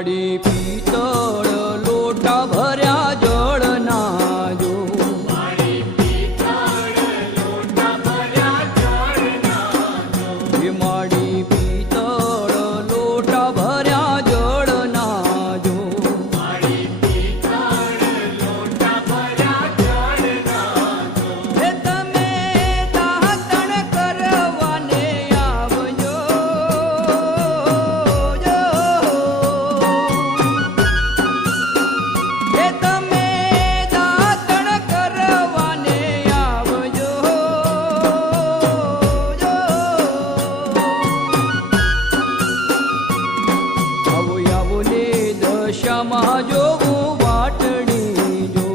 માડી પિત્તળ લોટા ભર્યા જળના જો માડી પિત્તળ લોટા ભર્યા જળના જો તમે દાતણ કરવાને આવજો તમે દાતણ કરવાને આવજો આવો આવો ને દશામાં જોવું વાટડી જો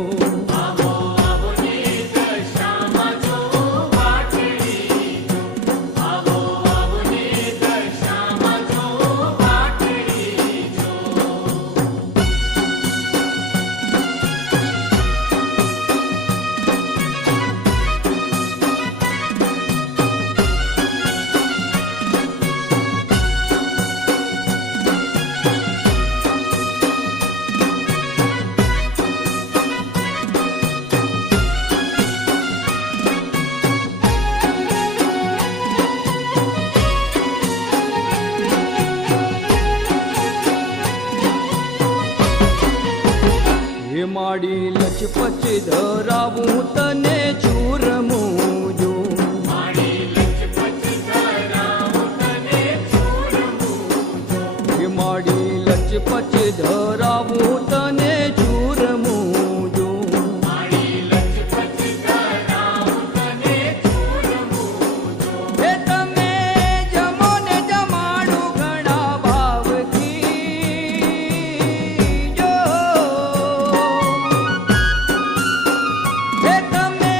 હે માડી લચપચ ધરાવું તને ચૂરમું જો હે માડી લચપચ ધરાવું તને ચૂરમું જો હે તમે જમો ને જમાડું ઘણા ભાવથી જો હે તમે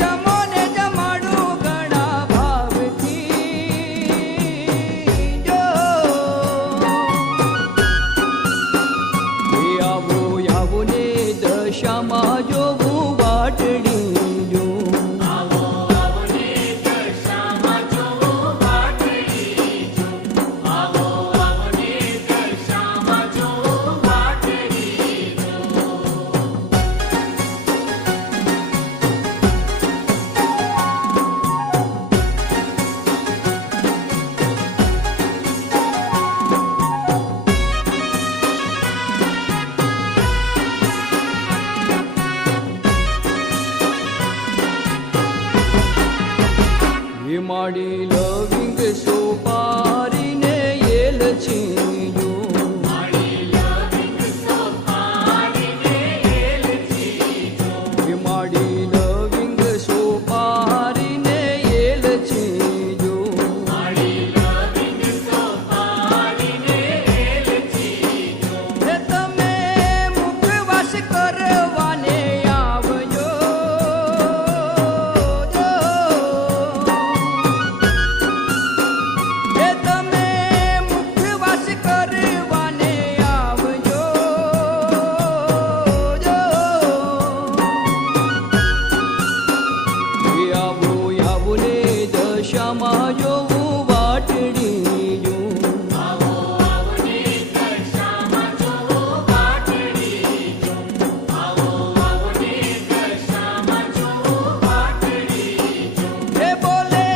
જમો ને જમાડું ઘણા ભાવથી જો હે આવો આવો ને દશામાં જોવું વાટડી જો હે માડી લવિંગ સોપારીને એલચી જો હે માડી લવિંગ સોપારીને એલચી જો હે તમે મુખવાસ કરવાને આવજો હે તમે મુખવાસ કરવાને આવજો હે આવો આવો ને દશામાં જોવું વાટડી જો હે બોલે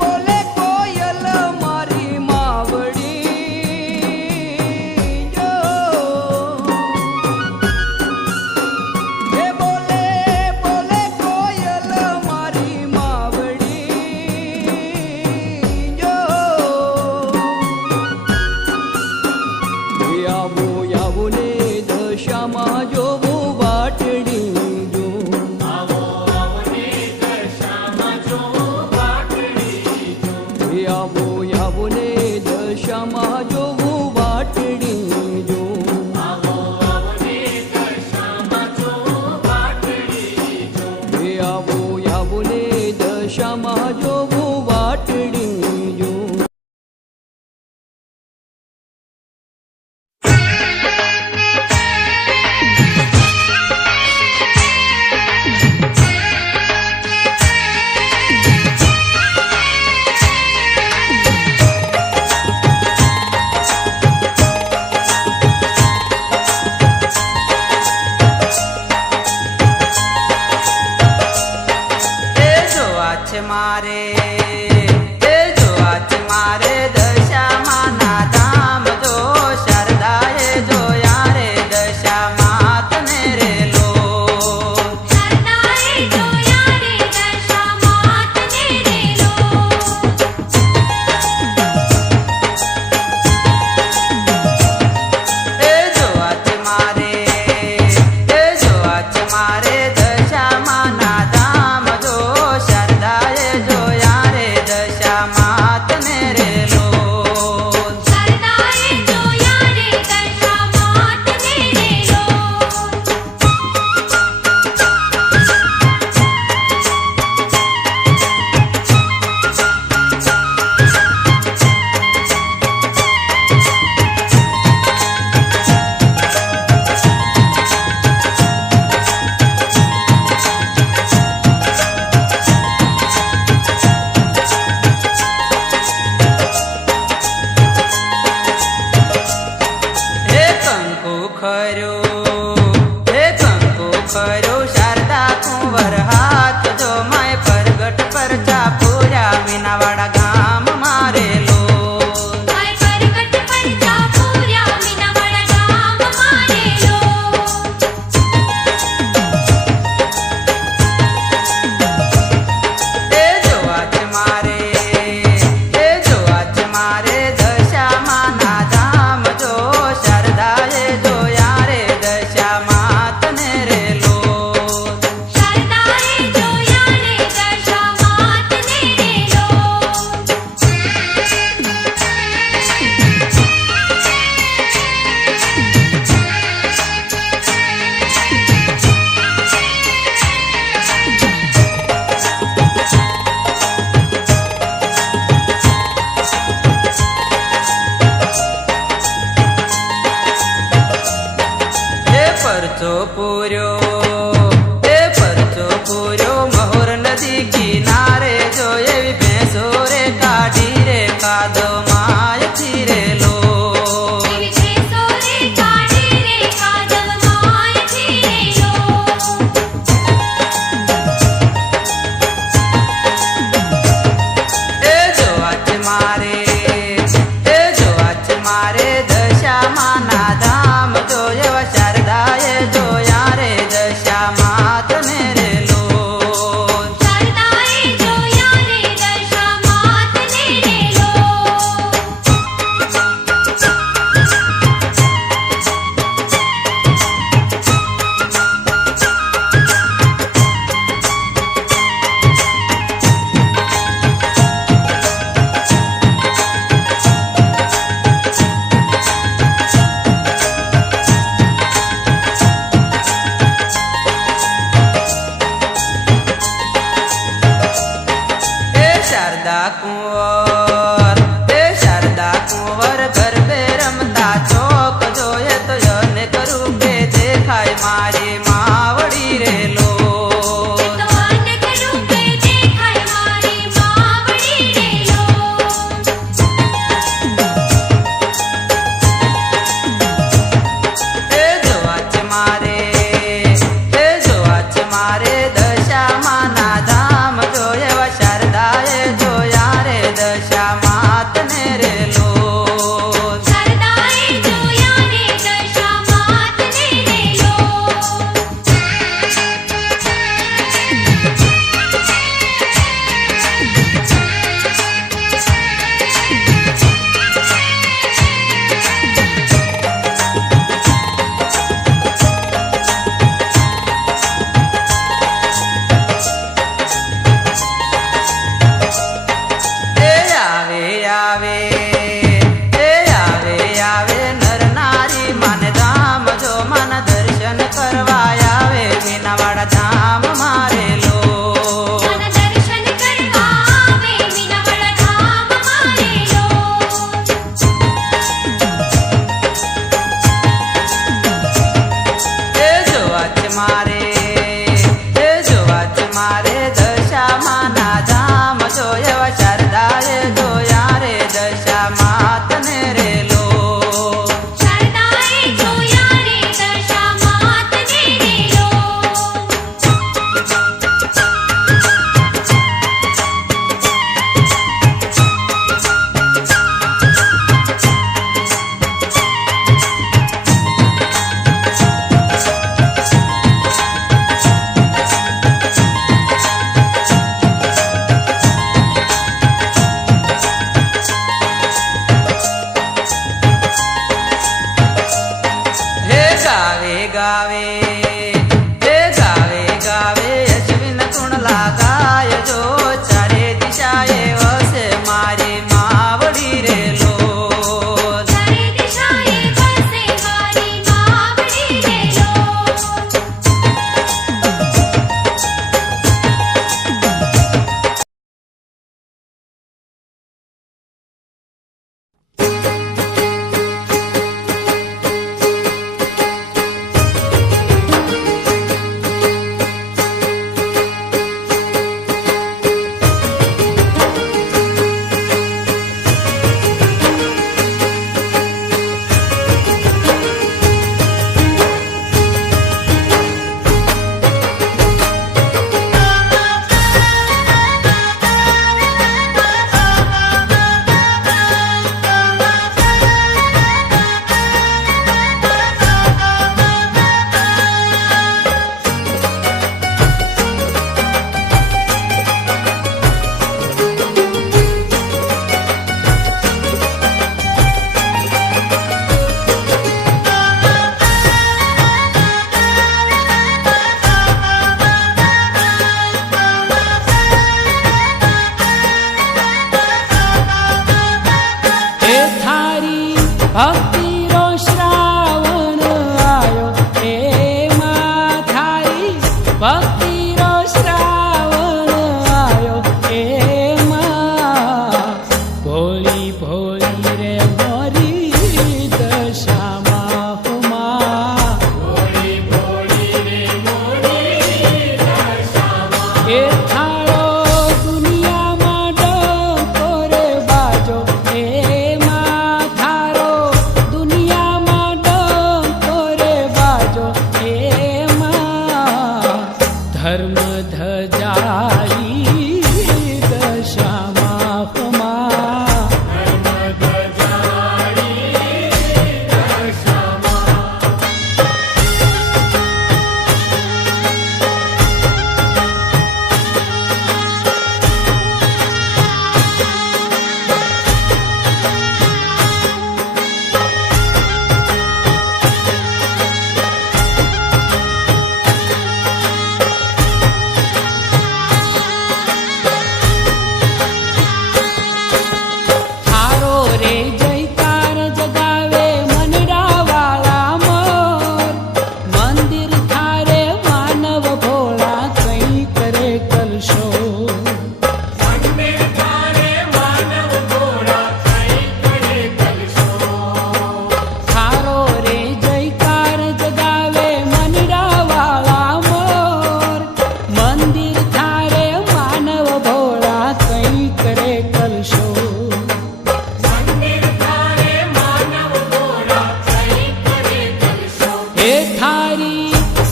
બોલે કોયલ મારી માવડી જો હે બોલે બોલે કોયલ મારી માવડી જો હે આવો આવો ને દશામાં જોવું વાટડી જો હે આવો આવો ને દશામાં જોવું વાટડી જો હે આવો આવો ને દશામાં જોવું વાટડી જો કાદો માય ચીરેલો શારદા કુંવર ગરબે રમતા ચોક જોયે તો અનેક રૂપે દેખાય મારી માવડી રેલો મારે દશામાના ધામ જોયે શારદાએ જોયા રે દશા માત ને રેલો મારે દશામાના ધામ જોયે શારદાએ જોયા રે દશા માત ને રેલો ગાવે અશ્વિન કુણલા ગાય જો ચારે દિશાએ વસે મારી માવડી રેલો ભક્તિનો શ્રાવણ આયો એમાં થારી ભક્તિનો શ્રાવણ આયો એમાં ભોળી ભોળી રે મોરી દશામાં હુમા ભોળી ભોળી રે મોરી દશામાં એ થાળો દુનિયામાં ડંકો રે બાજો એ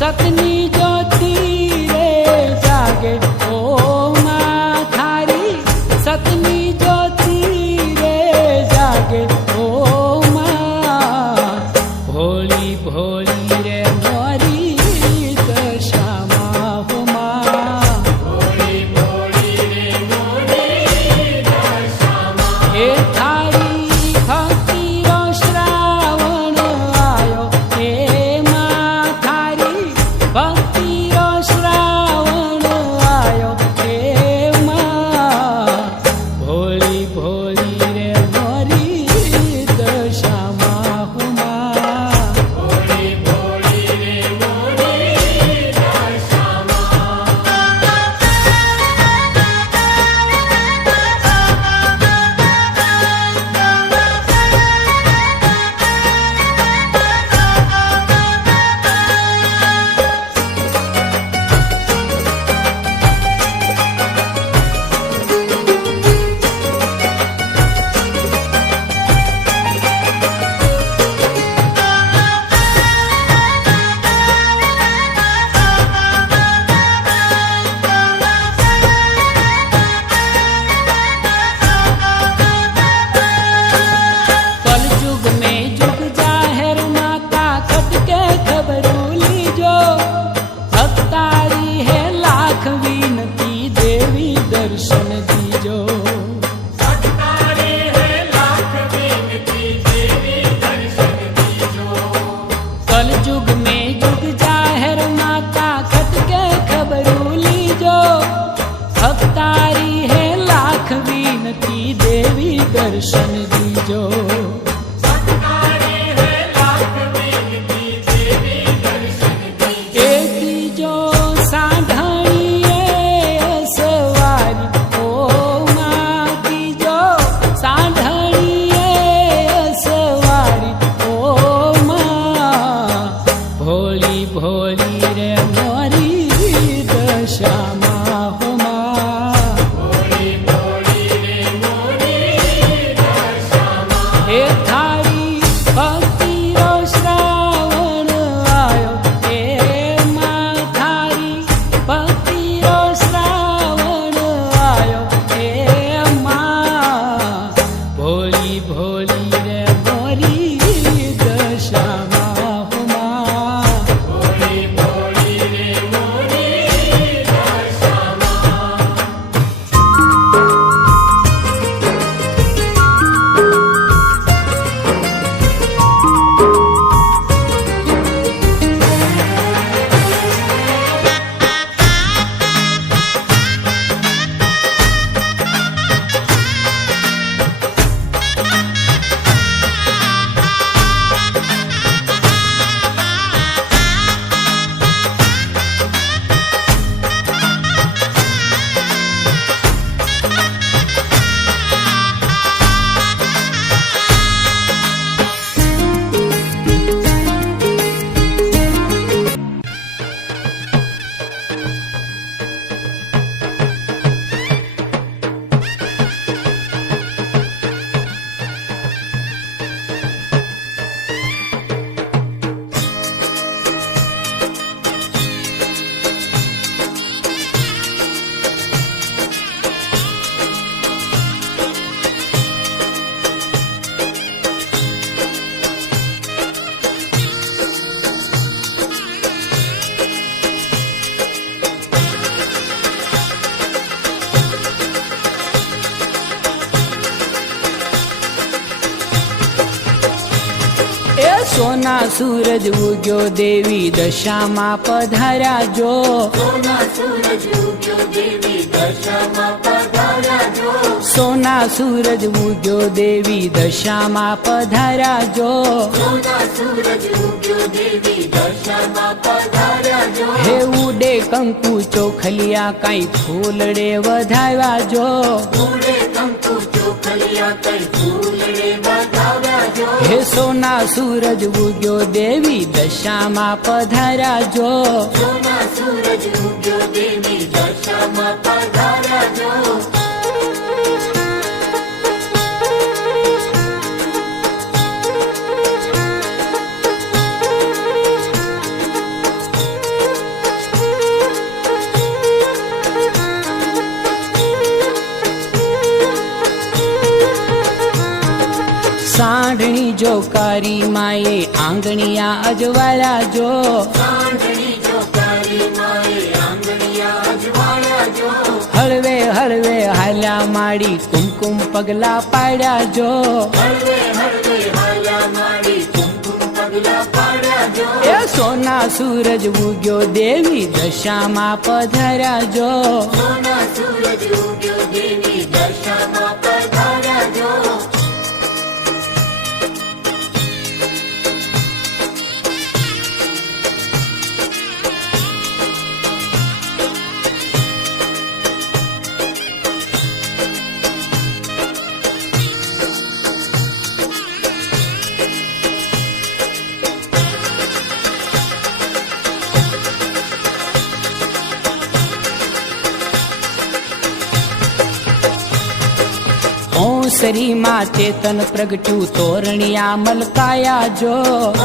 સતની જ્યોતિ રે જાગે ઓ માં થારી સતની જ્યોતિ રે જાગે ઓ માં ભોળી ભોળી રે મોરી દશામાં હો માં ભોળી ભોળી રે મોરી દશામાં એ થારી ભક્તિનો શ્રાવણ આયો એ માં થારી ભક્તિનો શ્રાવણ આયો એ માં ભોળી ભોળી રે મોરી દશામાં હો માં ભોળી ભોળી રે મોરી દશામાં कलयुग में जुग जाहिर माता खटके खबरू लीजो भक्तारी है लाख विनती देवी दर्शन दीजो कलयुग में जुग जाहिर माता खटके खबरू लीजो भक्तारी है लाख विनती देवी दर्शन दीजो जो साढ़णीए सवारी ओ माँ की जो साढ़णीए सवारी ओ माँ भोली भोली रे मोरी दशामा हो माँ भोली भोली रे मोरी दशामा हे थारी भक्तिरो श्रावण आयो हे माँ थारी भक्तिरो श्रावण आयो हे माँ भोली भोली रे मोरी दशामा हो माँ भोली भोली रे मोरी दशामा સોના સૂરજ ઉગ્યો દેવી દશામાં પધાર્યા જો સોના સૂરજ ઉગ્યો દેવી દશામાં પધાર્યા જો સોના સૂરજ ઉગ્યો દેવી દશામાં પધાર્યા જો સોના સૂરજ ઉગ્યો દેવી દશામાં પધાર્યા જો હે ઉડે કંકુ ચોખલિયા કાંઈ ફૂલડે વધાવ્યા જો ઉડે કંકુ ચોખલિયા કઈ ફૂલડે વધાવ્યા જો હે સોના સૂરજ ઉગ્યો દેવી દશામાં પધાર્યા જો સોના સૂરજ ઉગ્યો દેવી દશામાં પધાર્યા જો સાંઢણી જો કારી માએ આંગણિયા અજવાળ્યા જો સાંઢણી જો કાળી માએ આંગણિયા અજવાળ્યા જો હળવે હળવે હાલ્યા માડી કુમકુમ પગલા પાડ્યા જો હળવે હળવે હાલ્યા માડી કુમકુમ પગલા પાડ્યા જો એ સોના સૂરજ ઉગ્યો દેવી દશામાં પધાર્યા જો સોના સૂરજ ઉગ્યો દેવી દશામાં પધાર્યા જો ઓસરીમાં ચેતન પ્રગટ્યું તોરણિયા મલકાયા જો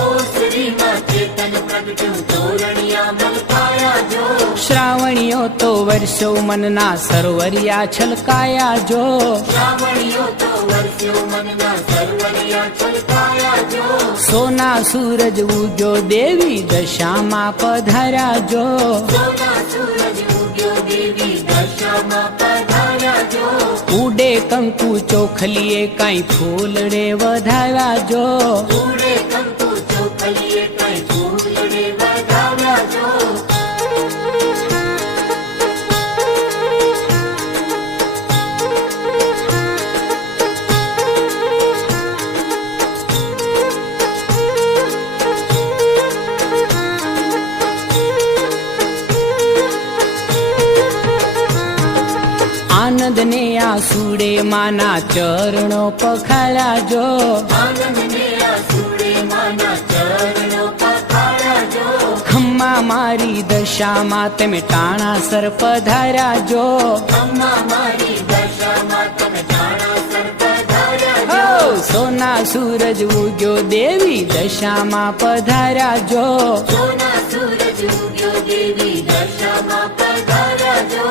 ઓસરીમાં ચેતન પ્રગટ્યું તોરણિયા મલકાયા જો શ્રાવણીઓ તો વર્ષો મનના સરોવરિયા છલકાયા જો શ્રાવણીઓ તો વર્ષો મનના સરોવરિયા છલકાયા જો સોના સૂરજ ઉગ્યો દેવી દશામાં પધાર્યા જો સોના સૂરજ ઉગ્યો દેવી દશામાં પધાર્યા જો ઉડે કંકુ ચોખલીએ કાંઈ ફૂલડે વધાવ્યા જો ઉડે કંકુ ચોખલીએ કઈ ફૂલડે વધાવ્યા જો આનંદ ને આસુડે માના ચરણો પખાળ્યા જો આનંદને આસુડે માના ચરણો પખાળ્યા જો ખમ્મા મારી દશામાં તમે ટાણા સર પધાર્યા જો અમ્મા મારી દશામાં તમે ટાણા સર પધાર્યા જો હો સોના સૂરજ ઉગ્યો દેવી દશામાં પધાર્યા જો સોના સૂરજ ઉગ્યો દેવી દશામાં પધાર્યા જો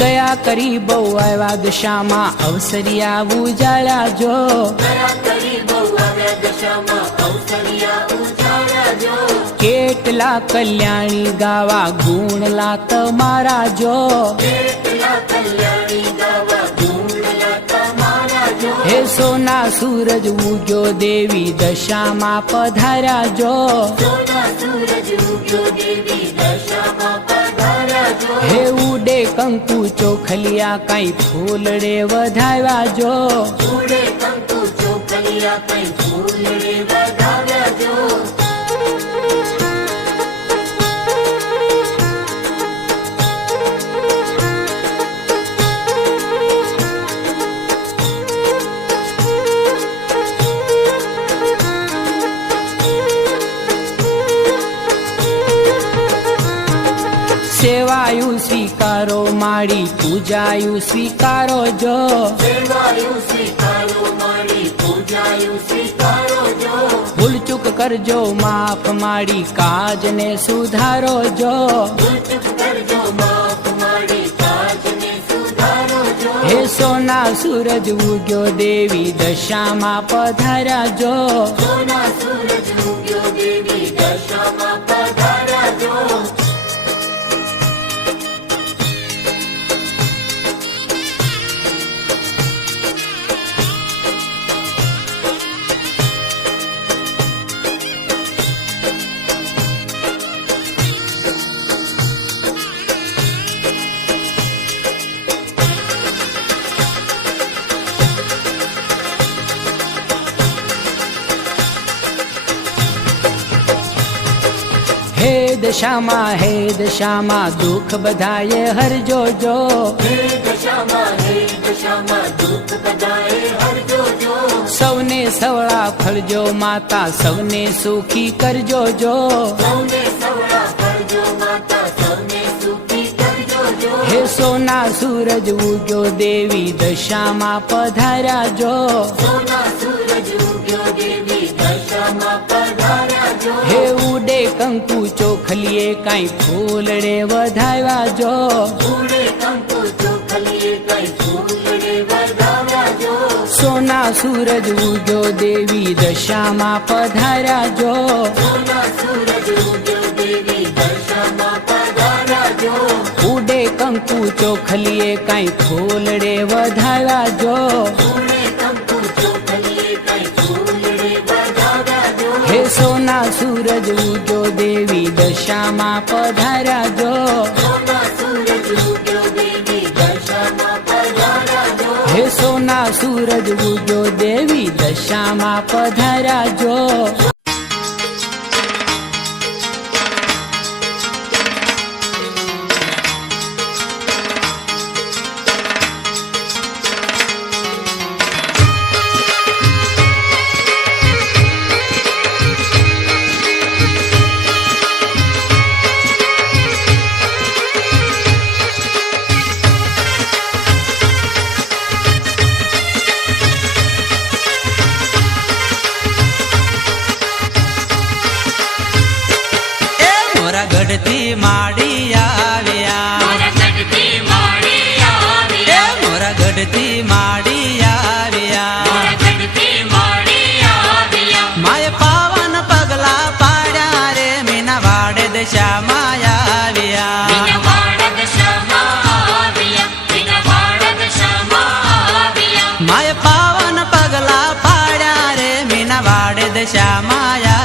દયા કરી બહુ આવ્યા દશામાં અવસરિયા ઉજાળ્યા જો દયા કરી બહુ આવ્યા દશામાં અવસરિયા ઉજાળ્યા જો કેટલા કલ્યાણી ગાવા ગુણલા તમારા જો કેટલા કલ્યાણી ગાવા ગુણલા તમારા જો હે સોના સૂરજ ઉગ્યો દેવી દશામાં પધાર્યા જો સોના સૂરજ ઉગ્યો દેવી દશામાં પધાર્યા જો હે ઉડે કંકુ ચોખલિયા કાંઈ ફૂલડે વધાવ્યા જો ઉડે કંકુ ચોખલિયા કઈ ફૂલડે વધાવ્યા જો સેવાયું સ્વીકારો માડી પૂજાયું સ્વીકારો જો સેવાયું સ્વીકારો મારી પૂજાયું સ્વીકારો જો ભૂલ ચૂક કરજો માફ માડી કાજને સુધારો જો ભૂલ કરજો માફ મારી કાજને સુધારો જો હે સોના સૂરજ ઉગ્યો દેવી દશામાં પધાર્યા જો સોના સૂરજ ઉગ્યો દેવી દશામાં પધાર્યા જો હે દશામાં દુઃખ બધાએ હરજો જો હે દશામાં હે દશામાં દુઃખ બધાએ હરજો જો. સૌને સવળા ફળજો માતા, સૌને સુખી કરજો જો. સૌને સવળા કરજો માતા, સૌને સુખી કરજો જો. હે સોના સૂરજ ઉગ્યો દેવી દશામાં પધાર્યા જો. સોના સૂરજ ઉગ્યો દેવી દશામાં પધાર્યા જો. હે ઉડે કંકુ ચોખલીએ કાંઈ ફૂલડે વધાવ્યા જો. ફૂલે કંકુ ચોખલીએ કઈ ફૂલડે વધાવ્યા જો. સોના સૂરજ ઉગ્યો દેવી દશામાં પધાર્યા જો. સોના સૂરજ ઉગ્યો દેવી દશામાં પધાર્યા જો. ઉડે કંકુ ચોખલીએ કાંઈ ફૂલડે વધાવ્યા જો. ફૂલે કંકુ ચોખલીએ કઈ ફૂલડે વધાવ્યા જો. હે સોના સૂરજ ઉગ્યો દેવી દશામાં પધાર્યા જો. સોના સૂરજ ઉગ્યો દેવી દશામાં પધાર્યા જો. હે સોના સૂરજ ઉગ્યો દેવી દશામાં પધાર્યા જો. ગઢથી માડી આવ્યા, મોરા ગઢથી માડી આવ્યા. માય પાવન પગલા પાડ્યા રે મીના વાડે દશામાં આવ્યા. માય પાવન પગલા પાડ્યા રે મીના વાડે દશામાં આવ્યા.